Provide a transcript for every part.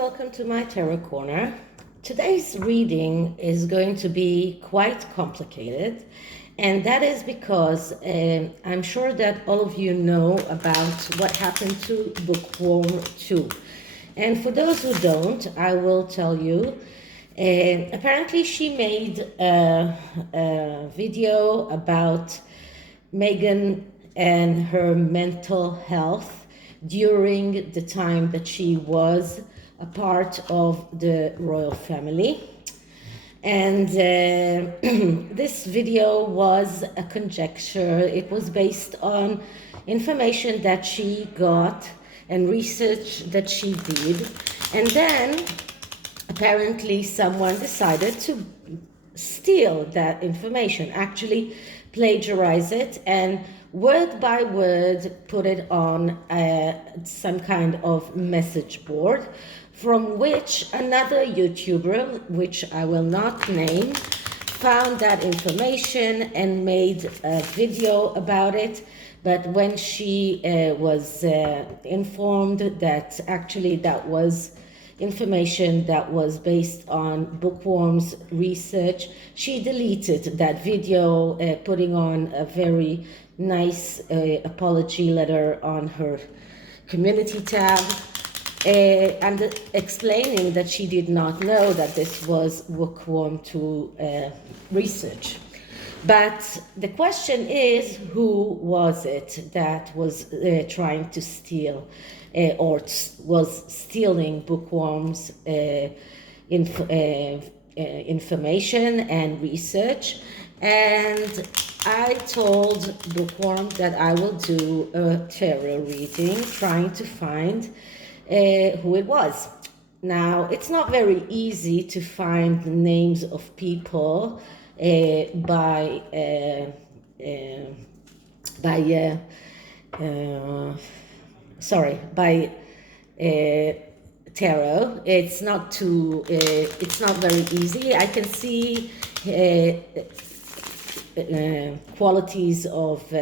welcome to my Tarot Corner. Today's reading is going to be quite complicated, and that is because I'm sure that all of you know about what happened to Bookworm2. And for those who don't, I will tell you. Apparently she made a video about Meghan and her mental health during the time that she was a part of the royal family. And this video was a conjecture. It was based on information that she got and research that she did. And then apparently someone decided to steal that information, actually plagiarize it, and word by word put it on some kind of message board, from which another YouTuber, which I will not name, found that information and made a video about it. But when she was informed that actually that was information that was based on Bookworm's research, she deleted that video, putting on a very nice apology letter on her community tab, and explaining that she did not know that this was Bookworm2 research. But the question is, who was it that was trying to steal or was stealing Bookworm's information and research? And I told Bookworm that I will do a tarot reading trying to find who it was. Now, it's not very easy to find the names of people by tarot. It's not very easy. I can see qualities of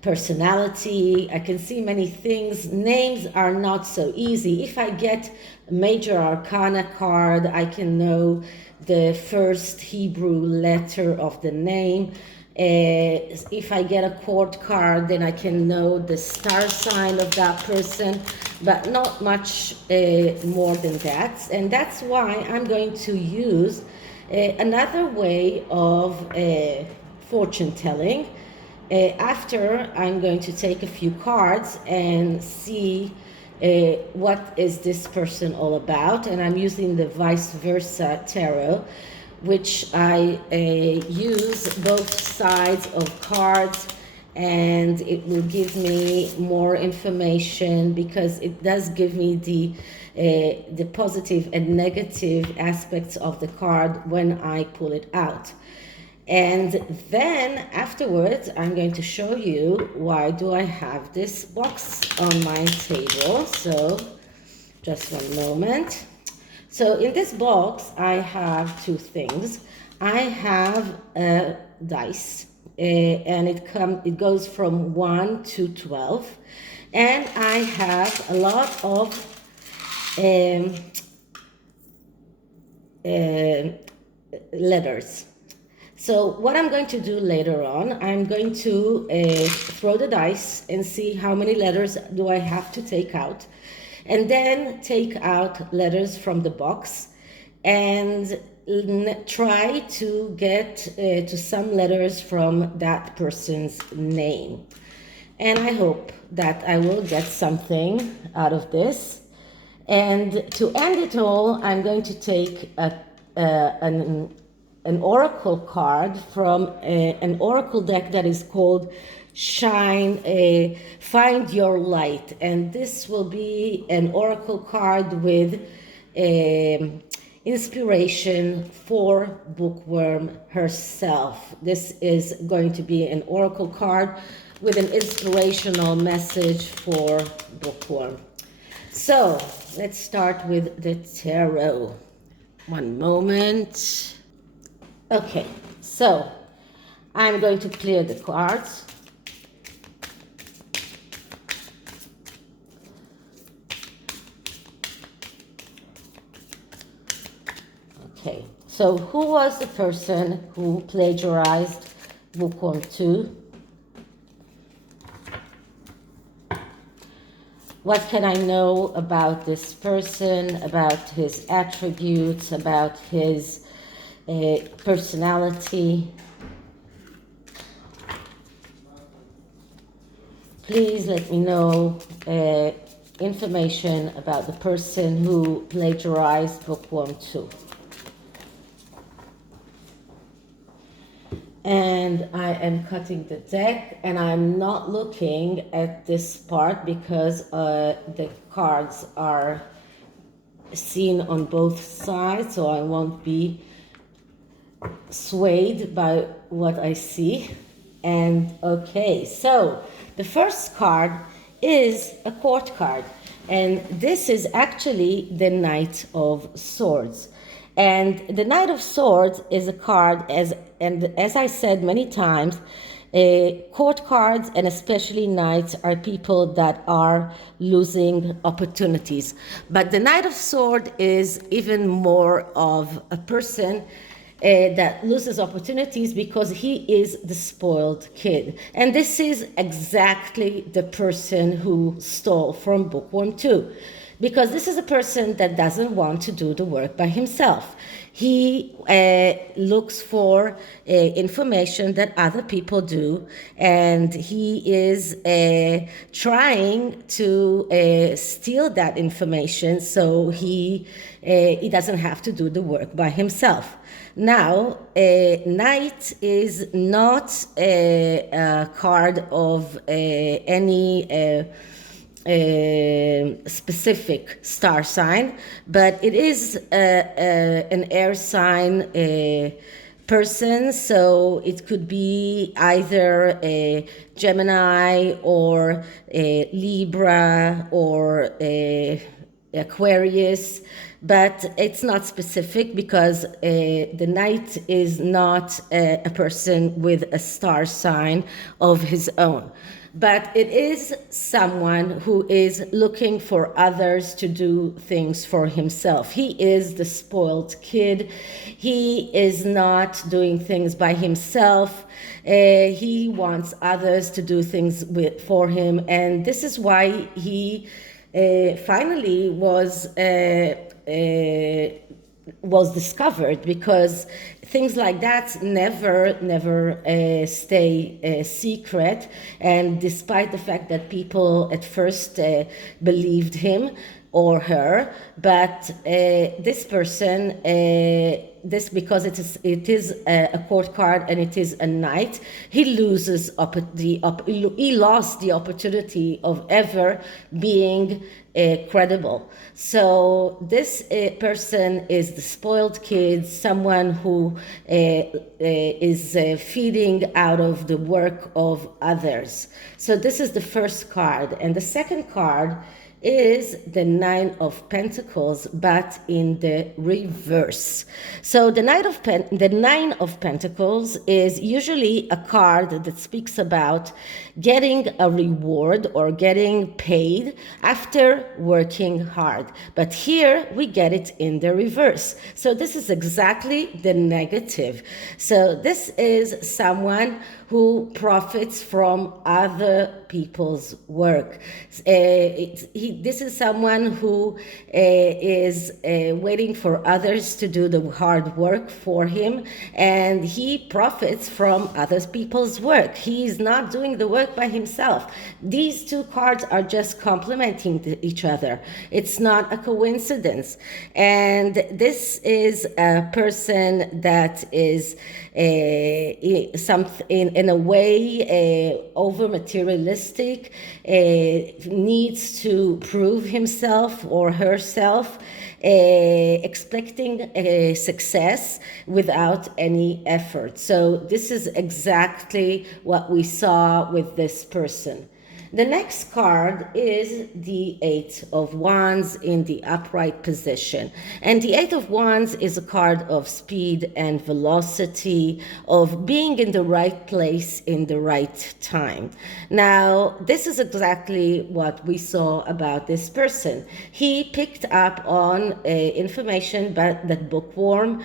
personality. I can see many things. Names are not so easy. If I get a major arcana card, I can know the first Hebrew letter of the name. If I get a court card, then I can know the star sign of that person, but not much more than that. And that's why I'm going to use another way of fortune telling. After, I'm going to take a few cards and see what is this person all about. And I'm using the Viceversa tarot, which I use both sides of cards, and it will give me more information because it does give me the positive and negative aspects of the card when I pull it out. And then afterwards, I'm going to show you why do I have this box on my table. So just one moment. So in this box, I have two things. I have a dice, and it goes from 1 to 12. And I have a lot of letters. So what I'm going to do later on, I'm going to throw the dice and see how many letters do I have to take out, and then take out letters from the box and try to get to some letters from that person's name. And I hope that I will get something out of this. And to end it all, I'm going to take an oracle card from an oracle deck that is called Find Your Light. And this will be an oracle card with inspiration for Bookworm herself. This is going to be an oracle card with an inspirational message for Bookworm. So let's start with the tarot. One moment. Okay, so I'm going to clear the cards. Okay, so who was the person who plagiarized Bookworm2? What can I know about this person, about his attributes, about his personality? Please let me know information about the person who plagiarized Bookworm2. And I am cutting the deck, and I'm not looking at this part because the cards are seen on both sides, so I won't be swayed by what I see. And okay, so the first card is a court card, and this is actually the Knight of Swords. And the Knight of Swords is a card, as I said many times, court cards and especially knights are people that are losing opportunities. But the Knight of Swords is even more of a person that loses opportunities because he is the spoiled kid. And this is exactly the person who stole from Bookworm2. Because this is a person that doesn't want to do the work by himself. He looks for information that other people do, and he is trying to steal that information so he doesn't have to do the work by himself. Now, Knight is not a card of any specific star sign, but it is an air sign person, so it could be either a Gemini or a Libra or a Aquarius, but it's not specific because the Knight is not a person with a star sign of his own. But it is someone who is looking for others to do things for himself. He is the spoiled kid. He is not doing things by himself. He wants others to do things for him. And this is why he finally was discovered, because things like that never stay secret. And despite the fact that people at first believed him or her, but this person, because it is a court card and it is a knight, he loses he lost the opportunity of ever being credible. So this person is the spoiled kid, someone who is feeding out of the work of others. So this is the first card. And the second card is the Nine of Pentacles, but in the reverse. So the Nine of Pentacles is usually a card that speaks about getting a reward or getting paid after working hard. But here we get it in the reverse. So this is exactly the negative. So this is someone who profits from other people's work. This is someone who is waiting for others to do the hard work for him, and he profits from other people's work. He is not doing the work by himself. These two cards are just complementing each other. It's not a coincidence. And this is a person that is in a way over materialistic, needs to prove himself or herself, expecting success without any effort. So this is exactly what we saw with this person. The next card is the Eight of Wands in the upright position. And the Eight of Wands is a card of speed and velocity, of being in the right place in the right time. Now, this is exactly what we saw about this person. He picked up on information that Bookworm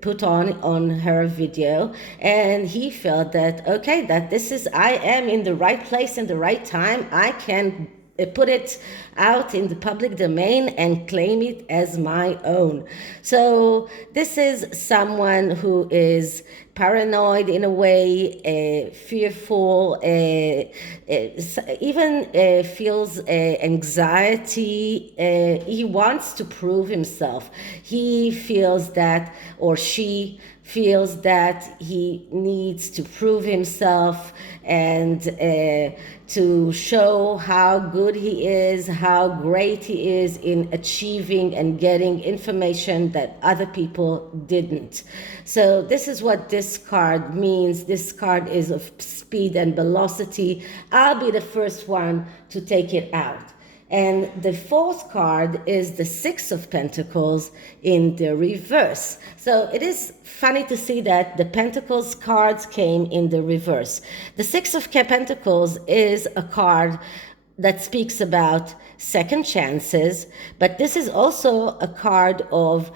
put on her video, and he felt that, okay, that this is, I am in the right place in the right time. I can put it out in the public domain and claim it as my own. So this is someone who is paranoid in a way, fearful, even feels anxiety. He wants to prove himself. He feels that, or she feels that he needs to prove himself and to show how good he is, how great he is in achieving and getting information that other people didn't. So this is what this card means. This card is of speed and velocity. I'll be the first one to take it out. And the fourth card is the Six of Pentacles in the reverse. So it is funny to see that the Pentacles cards came in the reverse. The Six of Pentacles is a card that speaks about second chances, but this is also a card of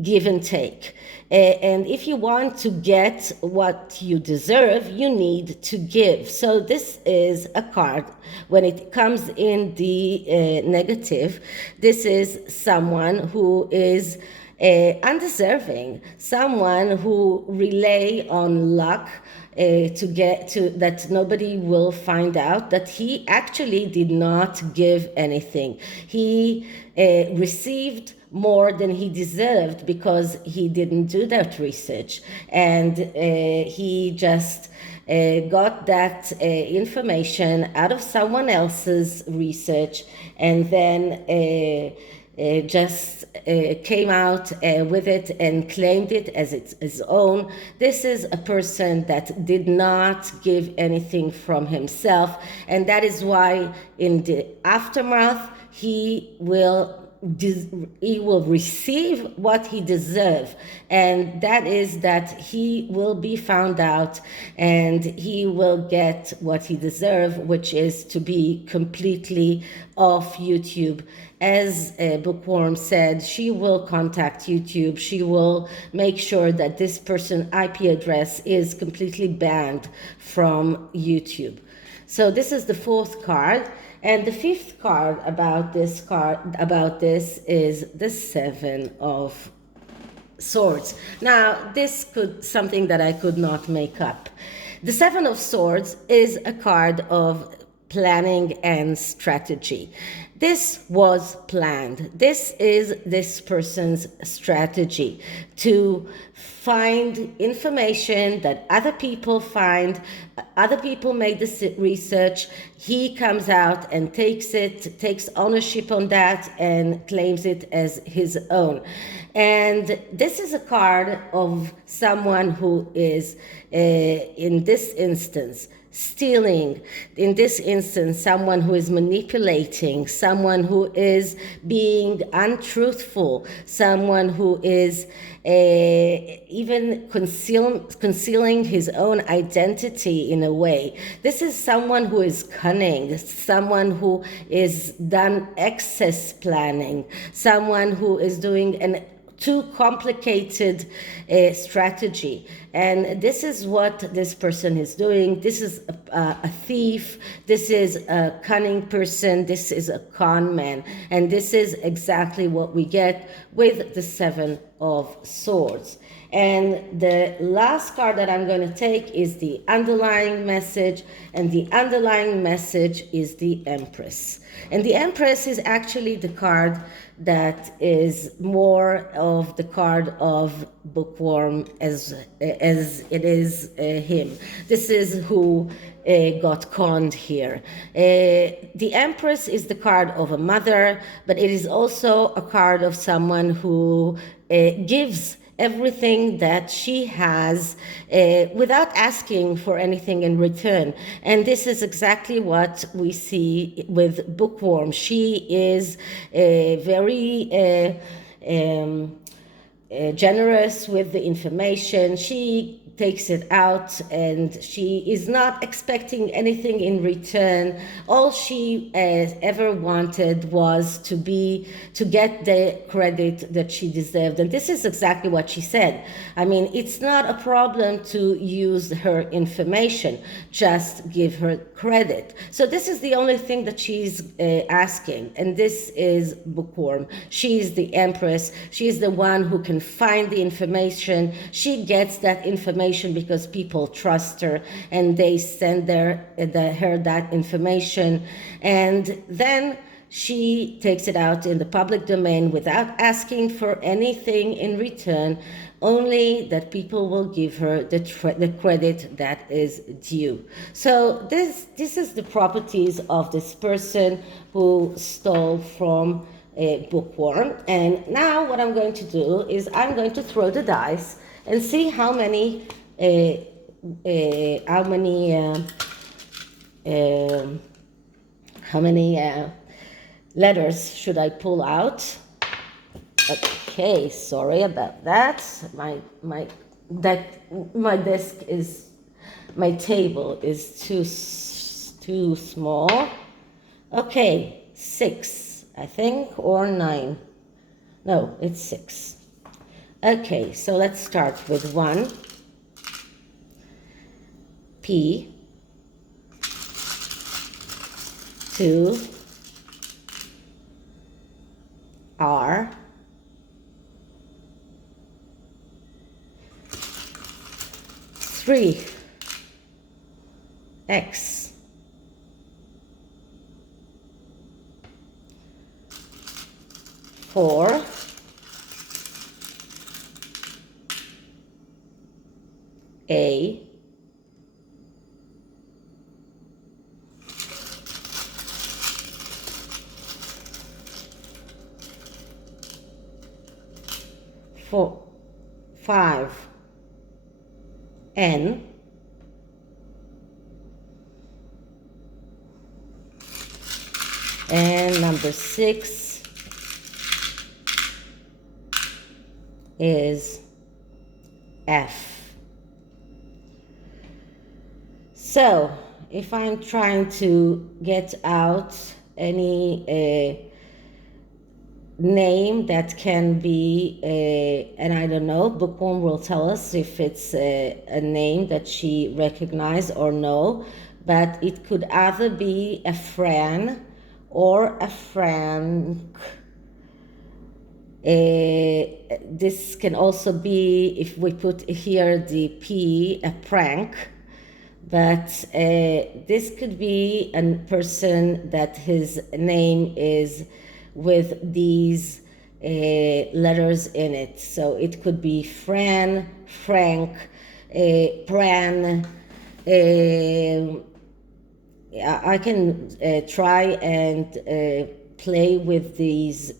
give and take. And if you want to get what you deserve, you need to give. So this is a card, when it comes in the negative, this is someone who is undeserving, someone who rely on luck to get to, that nobody will find out that he actually did not give anything. He received more than he deserved because he didn't do that research, and he just got that information out of someone else's research, and then just came out with it and claimed it as his own. This is a person that did not give anything from himself, and that is why in the aftermath he will receive what he deserves, and that is that he will be found out and he will get what he deserves, which is to be completely off YouTube. As Bookworm said, she will contact YouTube. She will make sure that this person's IP address is completely banned from YouTube. So this is the fourth card. And the fifth card about this is the Seven of Swords. Now, this could something that I could not make up. The Seven of Swords is a card of planning and strategy. This was planned. This is this person's strategy to find information that other people find. Other people made this research. He comes out and takes ownership on that and claims it as his own. And this is a card of someone who is, in this instance, stealing, in this instance, someone who is manipulating, someone who is being untruthful, someone who is even concealing his own identity in a way. This is someone who is cunning, someone who is done excess planning, someone who is doing an too complicated strategy. And this is what this person is doing. This is a thief. This is a cunning person. This is a con man. And this is exactly what we get with the Seven of Swords. And the last card that I'm going to take is the underlying message, and the underlying message is the Empress. And the Empress is actually the card that is more of the card of Bookworm as it is him. This is who got conned here. The Empress is the card of a mother, but it is also a card of someone who gives everything that she has without asking for anything in return. And this is exactly what we see with Bookworm. She is very generous with the information. She takes it out and she is not expecting anything in return. All she ever wanted was to get the credit that she deserved. And this is exactly what she said. I mean, it's not a problem to use her information, just give her credit. So this is the only thing that she's asking. And this is Bookworm. She's the empress. She's the one who can find the information. She gets that information because people trust her and they send her that information, and then she takes it out in the public domain without asking for anything in return, only that people will give her the credit that is due. So this is the properties of this person who stole from a Bookworm. And now what I'm going to do is I'm going to throw the dice and see how many letters should I pull out. Okay, sorry about that. My table is too small. Okay, 6, I think, or 9. No, it's 6. Okay, so let's start with 1, P, 2, R, 3, X, 4, A, 5, N, and number 6 is F. So if I'm trying to get out any name that can be, and I don't know, Bookworm will tell us if it's a name that she recognized or no, but it could either be a Fran or a Frank. This can also be, if we put here the P, a prank, but this could be a person that his name is with these letters in it. So it could be Fran, Frank, Pran. I can try and play with these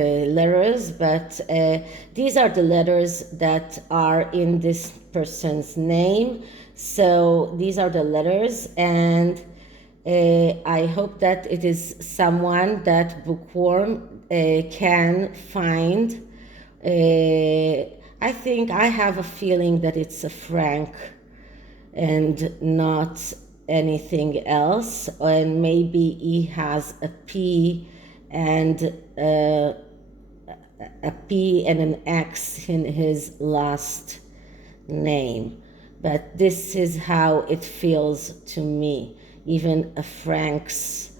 letters, but these are the letters that are in this person's name. So these are the letters, and I hope that it is someone that Bookworm can find. I think I have a feeling that it's a Frank and not anything else, and maybe he has a P and a P and an X in his last name. But this is how it feels to me. Even a Frank's,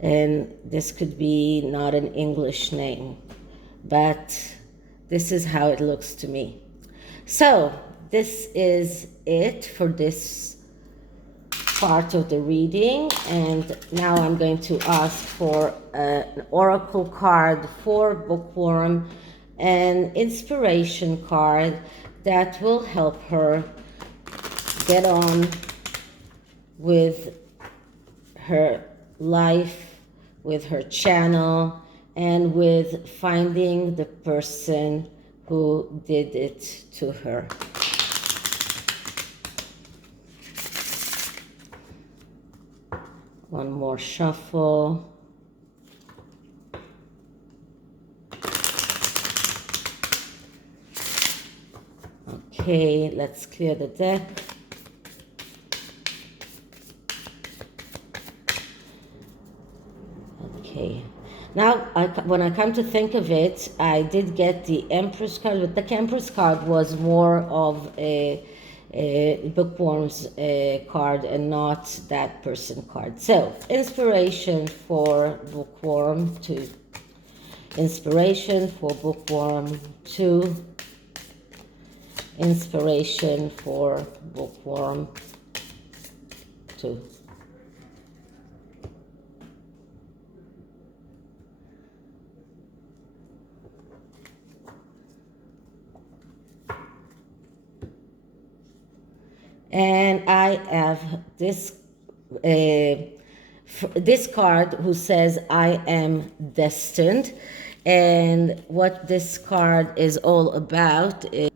and this could be not an English name, but this is how it looks to me. So this is it for this part of the reading, and now I'm going to ask for an oracle card for Bookworm, an inspiration card that will help her get on with her life, with her channel, and with finding the person who did it to her. One more shuffle. Okay, let's clear the deck. Okay, now when I come to think of it, I did get the Empress card, but the Empress card was more of a Bookworm's card and not that person card. So, inspiration for Bookworm 2. Inspiration for Bookworm 2. Inspiration for Bookworm 2. And I have this card who says I am destined, and what this card is all about is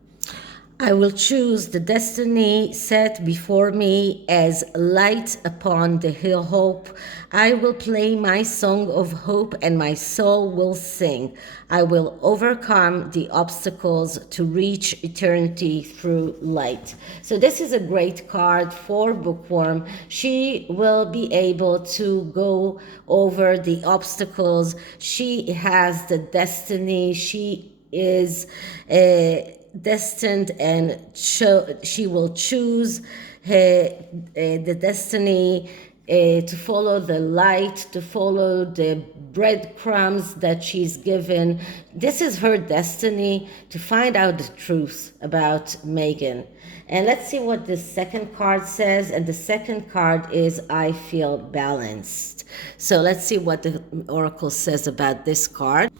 I will choose the destiny set before me as light upon the hill hope. I will play my song of hope and my soul will sing. I will overcome the obstacles to reach eternity through light. So this is a great card for Bookworm. She will be able to go over the obstacles. She has the destiny. She is destined, and she will choose the destiny to follow the light, to follow the breadcrumbs that she's given. This is her destiny, to find out the truth about Meghan. And let's see what the second card says. And the second card is I feel balanced. So let's see what the oracle says about this card.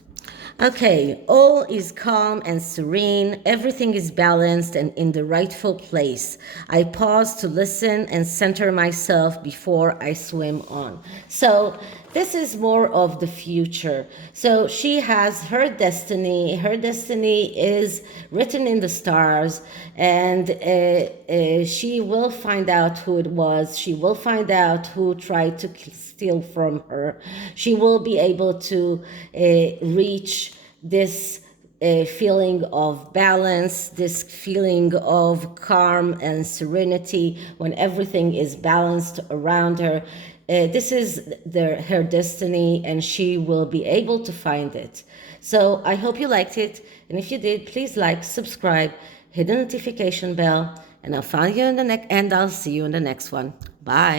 Okay, all is calm and serene. Everything is balanced and in the rightful place. I pause to listen and center myself before I swim on. So this is more of the future. So she has her destiny. Her destiny is written in the stars, and she will find out who it was. She will find out who tried to steal from her. She will be able to reach this feeling of balance, this feeling of calm and serenity when everything is balanced around her. This is her destiny, and she will be able to find it. So I hope you liked it, and if you did, please like, subscribe, hit the notification bell, and I'll find you in the next, and I'll see you in the next one. Bye.